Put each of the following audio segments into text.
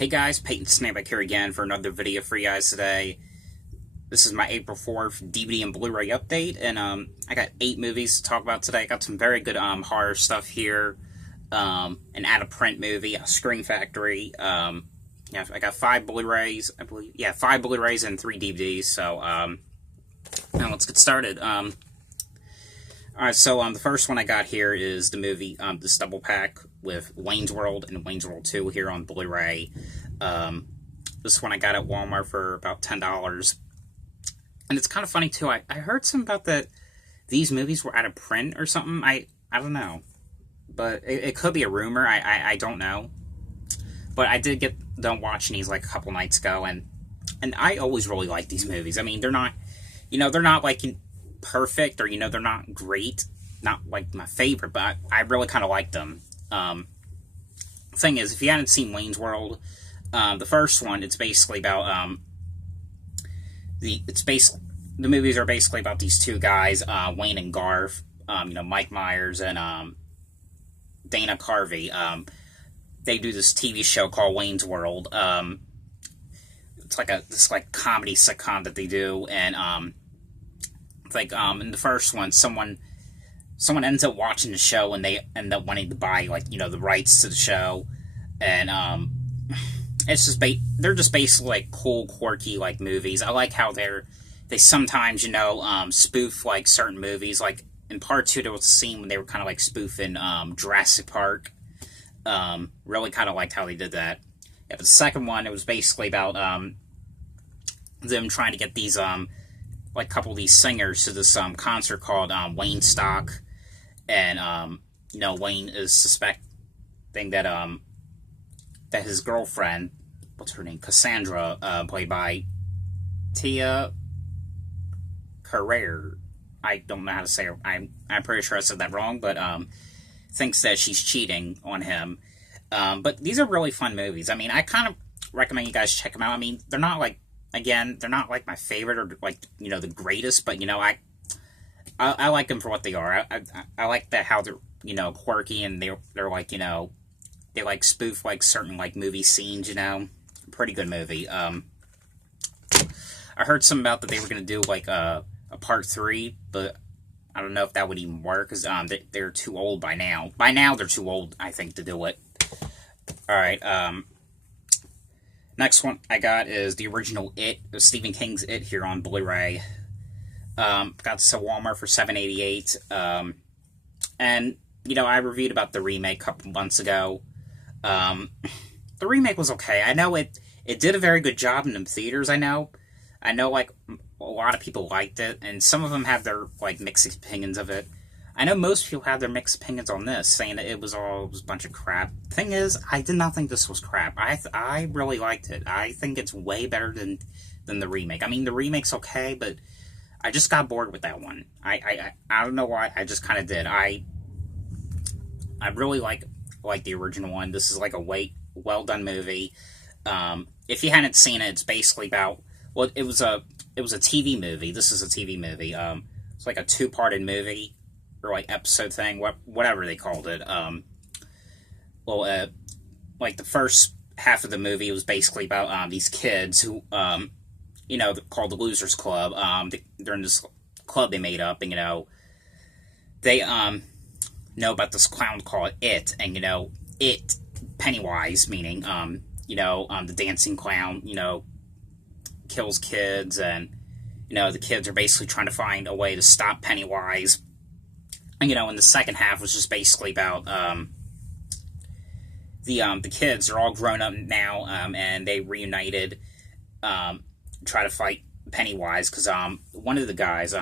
Hey guys, Peyton Snapeback here again for another video for you guys today. This is my April 4th DVD and Blu-ray update, and I got 8 movies to talk about today. I got some very good horror stuff here, an out-of-print movie, a Scream Factory. Yeah, I got 5 Blu-rays, I believe. Yeah, 5 Blu-rays and 3 DVDs. So now let's get started. Alright, so the first one I got here is the movie, this double pack with Wayne's World and Wayne's World 2 here on Blu-ray. This one I got at Walmart for about $10. And it's kind of funny too, I heard something about that these movies were out of print or something. I don't know. But it could be a rumor, I don't know. But I did get done watching these like a couple nights ago, and I always really like these movies. I mean, they're not, they're not like perfect, or they're not great, not like my favorite, but I really kind of like them. Thing is, if you hadn't seen Wayne's World, the first one, it's basically about the movies are basically about these two guys, Wayne and Garth, Mike Myers and Dana Carvey. They do this TV show called Wayne's World. It's like this comedy sitcom that they do, and in the first one, someone ends up watching the show, and they end up wanting to buy the rights to the show, and it's just they're just basically like cool, quirky movies. I like how they sometimes spoof certain movies. Like in part 2, there was a scene when they were kind of spoofing Jurassic Park. Really kind of liked how they did that. Yeah, but the second one, it was basically about them trying to get these couple of these singers to this concert called Wayne Stock, and Wayne is suspecting that that his girlfriend, what's her name, Cassandra, played by Tia Carrere, I don't know how to say her. I'm pretty sure I said that wrong, but thinks that she's cheating on him. But these are really fun movies. I mean, I kind of recommend you guys check them out. I mean, they're not they're not my favorite or the greatest, but I like them for what they are. I like that how they're quirky, and they're they spoof certain movie scenes. Pretty good movie. I heard something about that they were gonna do a part 3, but I don't know if that would even work, because they're too old by now. By now they're too old, I think, to do it. Alright, next one I got is the original It, Stephen King's It, here on Blu-ray. Got this at Walmart for $7.88. And, I reviewed about the remake a couple months ago. The remake was okay. I know it did a very good job in the theaters, I know, a lot of people liked it, and some of them have their, mixed opinions of it. I know most people have their mixed opinions on this, saying that it was a bunch of crap. Thing is, I did not think this was crap. I really liked it. I think it's way better than the remake. I mean, the remake's okay, but I just got bored with that one. I don't know why, I just kind of did. I really like the original one. This is a well-done movie. If you hadn't seen it, it's basically about, well, it was a TV movie. This is a TV movie. It's a 2-parted movie, or episode thing, whatever they called it. The first half of the movie was basically about these kids who, called the Losers Club. They're in this club they made up, and they know about this clown called It, and It, Pennywise, meaning the dancing clown, kills kids, and the kids are basically trying to find a way to stop Pennywise. And and the second half was just basically about the kids are all grown up now, and they reunited, try to fight Pennywise, because one of the guys,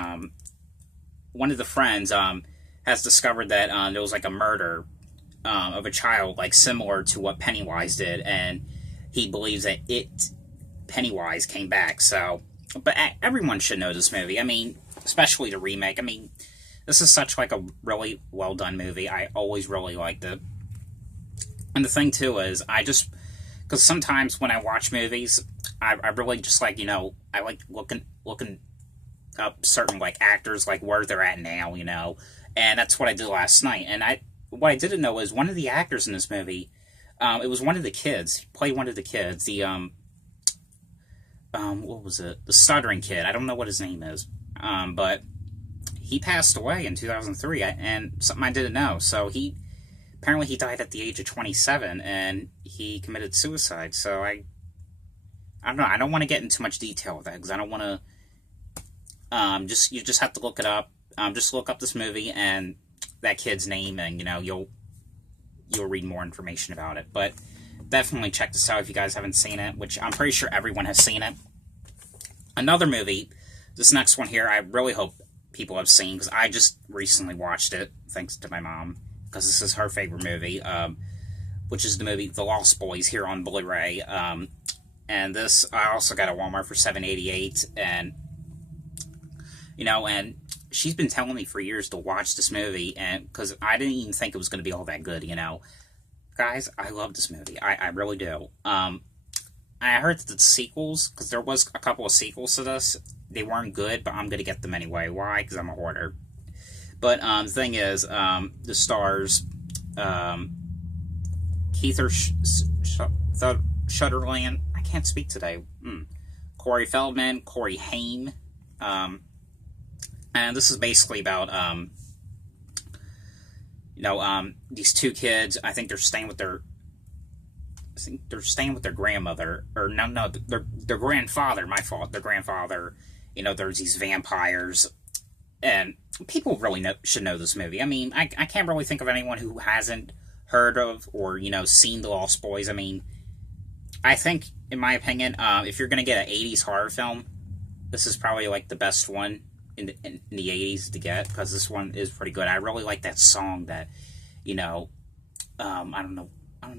one of the friends, has discovered that there was a murder of a child similar to what Pennywise did, and he believes that Pennywise came back. So, but everyone should know this movie. I mean, especially the remake. I mean, this is such a really well done movie. I always really liked it. And the thing too is, because sometimes when I watch movies, I really just I like looking up certain actors, where they're at now, and that's what I did last night. And what I didn't know is one of the actors in this movie It was one of the kids. He played one of the kids. What was it? The stuttering kid. I don't know what his name is. But he passed away in 2003, and something I didn't know. So apparently he died at the age of 27, and he committed suicide. So I don't know. I don't want to get into too much detail with that, because I don't want to. You just have to look it up. Just look up this movie and that kid's name, and you'll read more information about it. But definitely check this out if you guys haven't seen it, which I'm pretty sure everyone has seen it. Another movie, this next one here, I really hope people have seen, because I just recently watched it, thanks to my mom, because this is her favorite movie, which is the movie The Lost Boys, here on Blu-ray. And this, I also got at Walmart for $7.88, and, and she's been telling me for years to watch this movie, and because I didn't even think it was going to be all that good, Guys, I love this movie. I really do. I heard that the sequels, because there was a couple of sequels to this, they weren't good, but I'm going to get them anyway. Why? Because I'm a hoarder. But the thing is, the stars, Keith Shutterland, I can't speak today, Corey Feldman, Corey Haim, and this is basically about, these two kids. I think they're staying with their grandmother, or no, their grandfather. My fault. Their grandfather. There's these vampires, and people really should know this movie. I mean, I can't really think of anyone who hasn't heard of or seen The Lost Boys. I mean, I think, in my opinion, if you're gonna get an '80s horror film, this is probably like the best one in the '80s to get, because this one is pretty good. I really like that song that, I don't know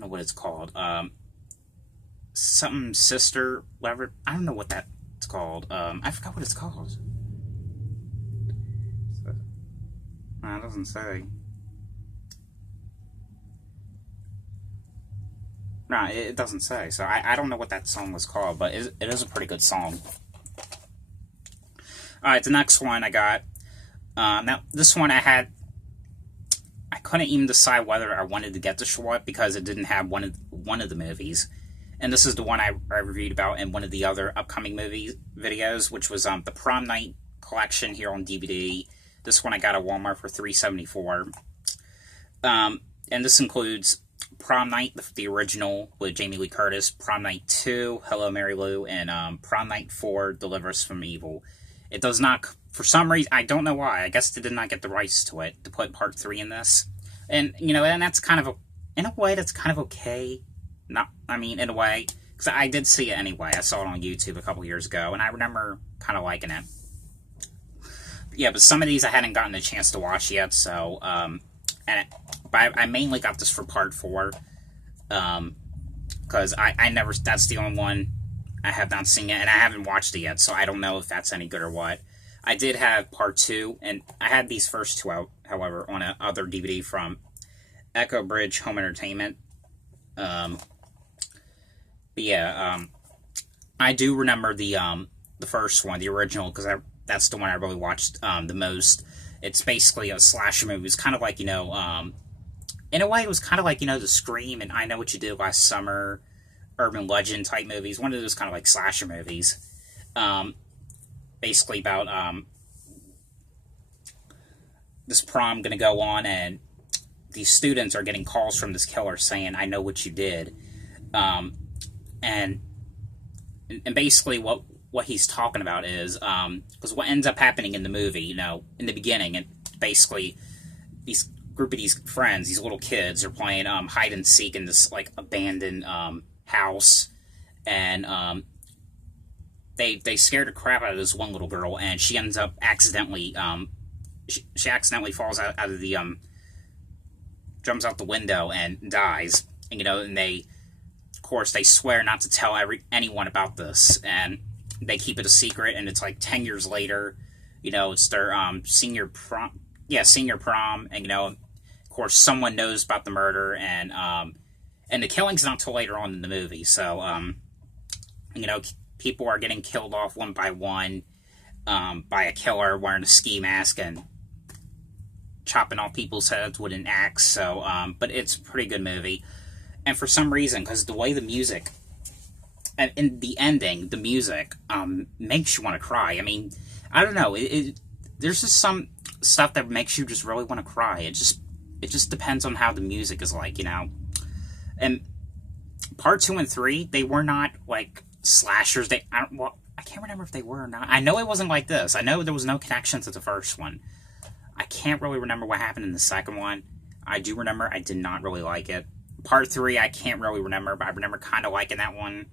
what it's called. Something Sister, whatever. I don't know what that's called. I forgot what it's called. No, it doesn't say. No, it doesn't say. So I don't know what that song was called, but it is a pretty good song. Alright, the next one I got. Now, this one I couldn't even decide whether I wanted to get this short, because it didn't have one of the movies. And this is the one I reviewed about in one of the other upcoming videos, which was the Prom Night collection here on DVD. This one I got at Walmart for $3.74. And this includes Prom Night, the original with Jamie Lee Curtis, Prom Night 2, Hello Mary Lou, and Prom Night 4, Deliver Us from Evil. It does not, for some reason, I don't know why, I guess they did not get the rights to it, to put Part 3 in this. And, and that's kind of, in a way, that's kind of okay. In a way, because I did see it anyway. I saw it on YouTube a couple years ago, and I remember kind of liking it. Yeah, but some of these I hadn't gotten a chance to watch yet, so, but I mainly got this for Part 4, because that's the only one I have not seen it, and I haven't watched it yet, so I don't know if that's any good or what. I did have Part 2, and I had these first two out, however, on another DVD from Echo Bridge Home Entertainment. But yeah, I do remember the first one, the original, because that's the one I really watched the most. It's basically a slasher movie. It's kind of like, in a way, it was kind of like, the Scream and I Know What You Did Last Summer, urban legend type movies. One of those kind of like slasher movies. Basically about this prom going to go on, and these students are getting calls from this killer saying, I know what you did. And basically what he's talking about is, because what ends up happening in the movie, in the beginning, and basically these group of these friends, these little kids, are playing hide and seek in this like abandoned house, and they scared the crap out of this one little girl, and she ends up accidentally she accidentally falls out of the jumps out the window and dies. And and they, of course, they swear not to tell anyone about this, and they keep it a secret. And it's like 10 years later, it's their senior prom, and of course someone knows about the murder, and the killing's not till later on in the movie. So people are getting killed off one by one by a killer wearing a ski mask and chopping off people's heads with an axe. So but it's a pretty good movie. And for some reason, because the way the music, and in the ending, the music, makes you want to cry. I mean, I don't know, there's just some stuff that makes you just really want to cry. It just depends on how the music is like, you know? And part 2 and 3, they were not, like, slashers. I can't remember if they were or not. I know it wasn't like this. I know there was no connection to the first one. I can't really remember what happened in the second one. I do remember I did not really like it. Part 3, I can't really remember, but I remember kind of liking that one.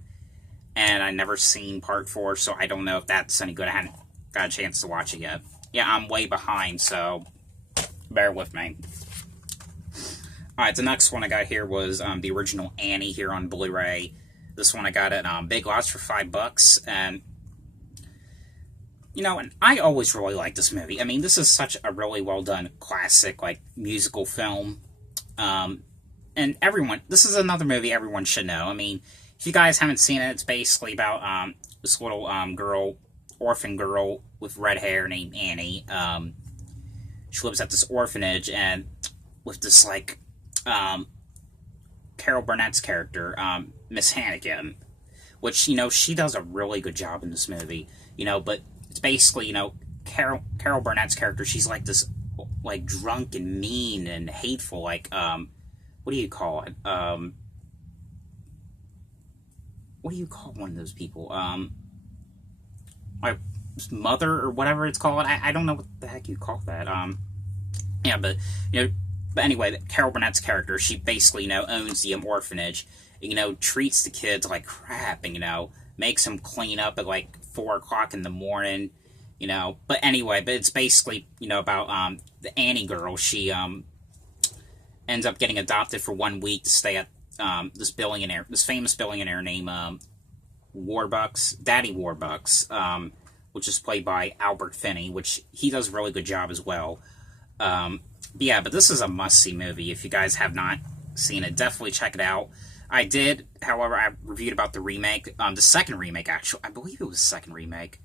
And I never seen part 4, so I don't know if that's any good. I haven't got a chance to watch it yet. Yeah, I'm way behind, so bear with me. Alright, the next one I got here was the original Annie here on Blu-ray. This one I got at Big Lots for $5, and you know, and I always really liked this movie. I mean, this is such a really well-done classic, like, musical film. And this is another movie everyone should know. I mean, if you guys haven't seen it, it's basically about this little orphan girl with red hair named Annie. She lives at this orphanage, and with this, like, Carol Burnett's character, Miss Hannigan, which, you know, she does a really good job in this movie, you know, but it's basically, you know, Carol Burnett's character, she's like this, like, drunk and mean and hateful, like, what do you call it? What do you call one of those people? Like, mother or whatever it's called. I don't know what the heck you call that. Yeah, but, you know, but anyway, Carol Burnett's character, she basically, you know, owns the orphanage, you know, treats the kids like crap, and, you know, makes them clean up at, like, 4 o'clock in the morning, you know. But anyway, but it's basically, you know, about the Annie girl. She ends up getting adopted for 1 week to stay at this famous billionaire named Daddy Warbucks, which is played by Albert Finney, which he does a really good job as well. Yeah, but this is a must-see movie. If you guys have not seen it, definitely check it out. I did, however, I reviewed about the remake, the second remake, actually. I believe it was the second remake.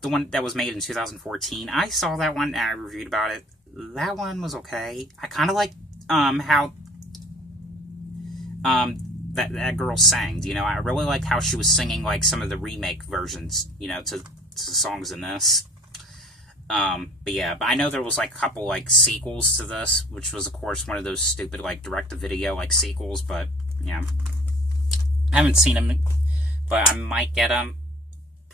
The one that was made in 2014. I saw that one, and I reviewed about it. That one was okay. I kind of like how that girl sang. You know, I really liked how she was singing, like, some of the remake versions, you know, to songs in this. But yeah, but I know there was, like, a couple, like, sequels to this, which was, of course, one of those stupid, like, direct-to-video, like, sequels, but, yeah. I haven't seen them, but I might get them,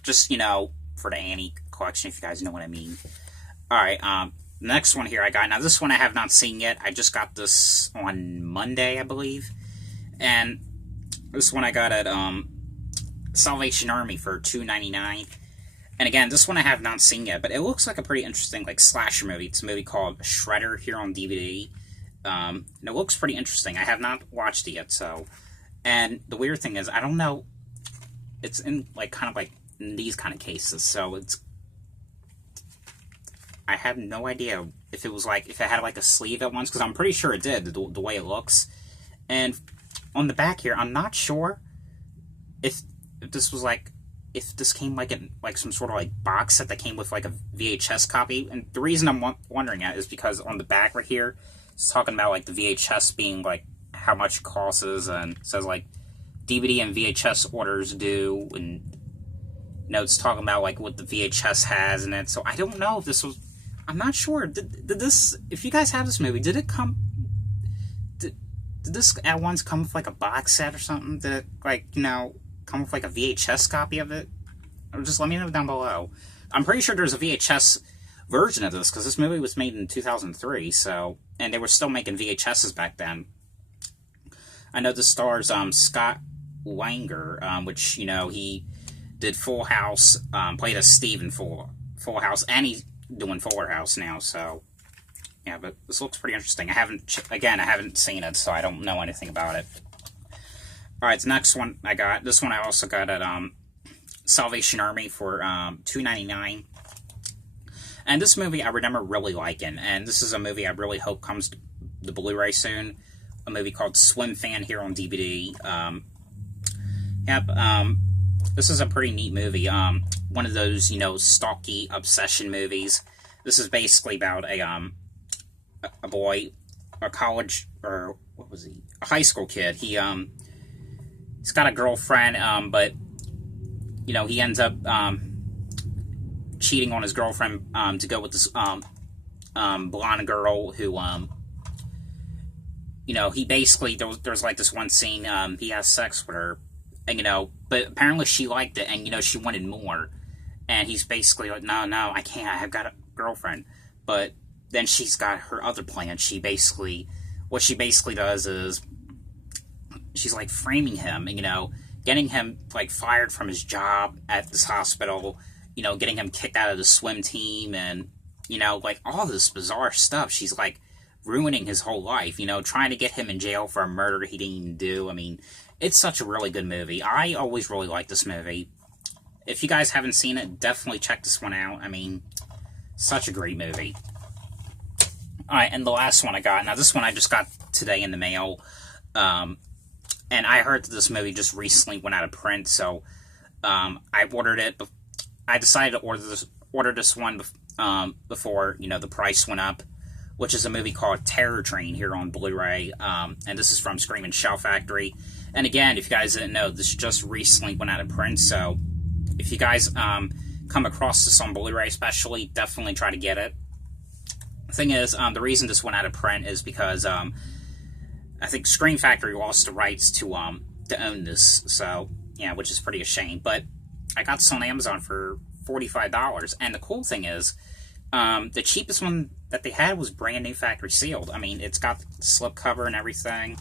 just, you know, for the Annie collection, if you guys know what I mean. Alright, the next one here I got, now this one I have not seen yet, I just got this on Monday, I believe, and this one I got at, Salvation Army for $2.99. And again, this one I have not seen yet, but it looks like a pretty interesting, like, slasher movie. It's a movie called Shredder here on DVD. And it looks pretty interesting. I have not watched it yet, so. And the weird thing is, I don't know. It's in, like, kind of like in these kind of cases, so it's. I have no idea if it was like, if it had, like, a sleeve at once, because I'm pretty sure it did, the way it looks. And on the back here, I'm not sure if this was, like, if this came, like, in, like, some sort of, like, box set that came with, like, a VHS copy. And the reason I'm wondering that is because on the back right here, it's talking about, like, the VHS being, like, how much it costs, and it says, like, DVD and VHS orders do, and, you know, it's talking about, like, what the VHS has in it. So I don't know if this was, I'm not sure. Did this, if you guys have this movie, did it come, did this at once come with, like, a box set or something? Did it, like, you know, come with, like, a VHS copy of it? Or just let me know down below. I'm pretty sure there's a VHS version of this, because this movie was made in 2003, so, and they were still making VHSs back then. I know this stars Scott Wanger, which, you know, he did Full House, played as Steve in Full House, and he's doing Fuller House now, so, yeah, but this looks pretty interesting. I haven't seen it, so I don't know anything about it. Alright, the next one I got, this one I also got at Salvation Army for $2.99. And this movie I remember really liking, and this is a movie I really hope comes to the Blu-ray soon. A movie called Swimfan here on DVD. This is a pretty neat movie. One of those, you know, stalky obsession movies. This is basically about a boy, a college, or what was he? A high school kid. He's got a girlfriend, but you know, he ends up cheating on his girlfriend to go with this blonde girl who you know, he basically there's like this one scene he has sex with her, and you know, but apparently she liked it, and you know, she wanted more, and he's basically like, no, I can't, I've got a girlfriend. But then she's got her other plan. What she basically does is she's like framing him, and you know, getting him like fired from his job at this hospital, you know, getting him kicked out of the swim team, and you know, like all this bizarre stuff. She's like ruining his whole life, you know, trying to get him in jail for a murder he didn't even do. I mean, it's such a really good movie. I always really like this movie. If you guys haven't seen it, definitely check this one out. I mean, such a great movie. Alright, and the last one I got. Now, this one I just got today in the mail. And I heard that this movie just recently went out of print, so I ordered it. I decided to order this one before, you know, the price went up, which is a movie called Terror Train here on Blu-ray. And this is from Screaming Shell Factory. And again, if you guys didn't know, this just recently went out of print, so if you guys come across this on Blu-ray especially, definitely try to get it. The thing is, the reason this went out of print is because I think Scream Factory lost the rights to own this, so yeah, which is pretty a shame. But I got this on Amazon for $45, and the cool thing is, the cheapest one that they had was brand new factory sealed. I mean, it's got the slip cover and everything.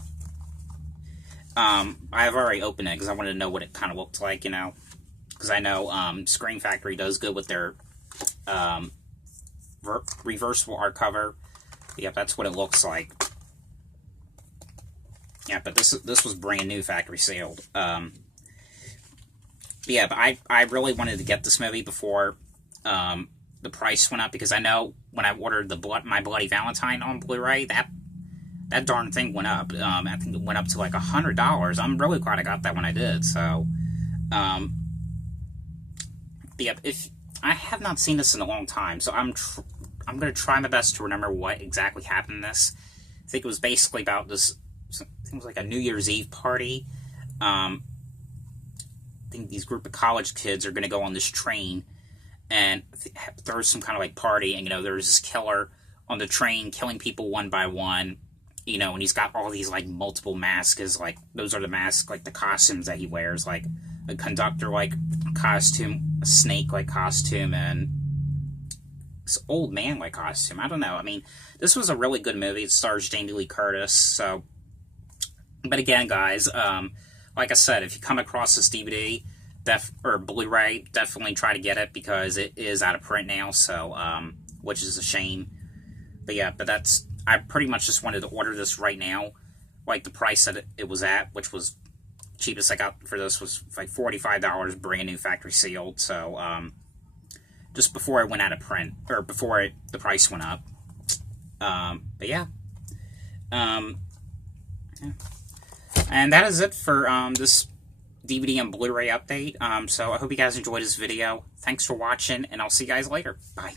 I've already opened it because I wanted to know what it kind of looked like, you know, because I know Scream Factory does good with their reversible art cover. Yep, that's what it looks like. Yeah, but this was brand new factory sealed. Yeah, but I really wanted to get this movie before the price went up, because I know when I ordered My Bloody Valentine on Blu-ray, that darn thing went up. I think it went up to like $100. I'm really glad I got that when I did. So, yeah, if I have not seen this in a long time, so I'm going to try my best to remember what exactly happened in this. I think it was basically about this. I think it was like a New Year's Eve party. I think these group of college kids are going to go on this train, and there's some kind of like party, and you know, there's this killer on the train killing people one by one, you know, and he's got all these like multiple masks, like those are the masks, like the costumes that he wears, like a conductor like costume, a snake like costume, and this old man like costume. I don't know. I mean, this was a really good movie. It stars Jamie Lee Curtis. So, but again, guys, like I said, if you come across this DVD or Blu-ray, definitely try to get it, because it is out of print now. So, which is a shame. But yeah, I pretty much just wanted to order this right now, like the price that it was at, which was cheapest I got for this was like $45, brand new factory sealed. So just before it went out of print, or before the price went up. But yeah. And that is it for this DVD and Blu-ray update. So I hope you guys enjoyed this video. Thanks for watching, and I'll see you guys later. Bye.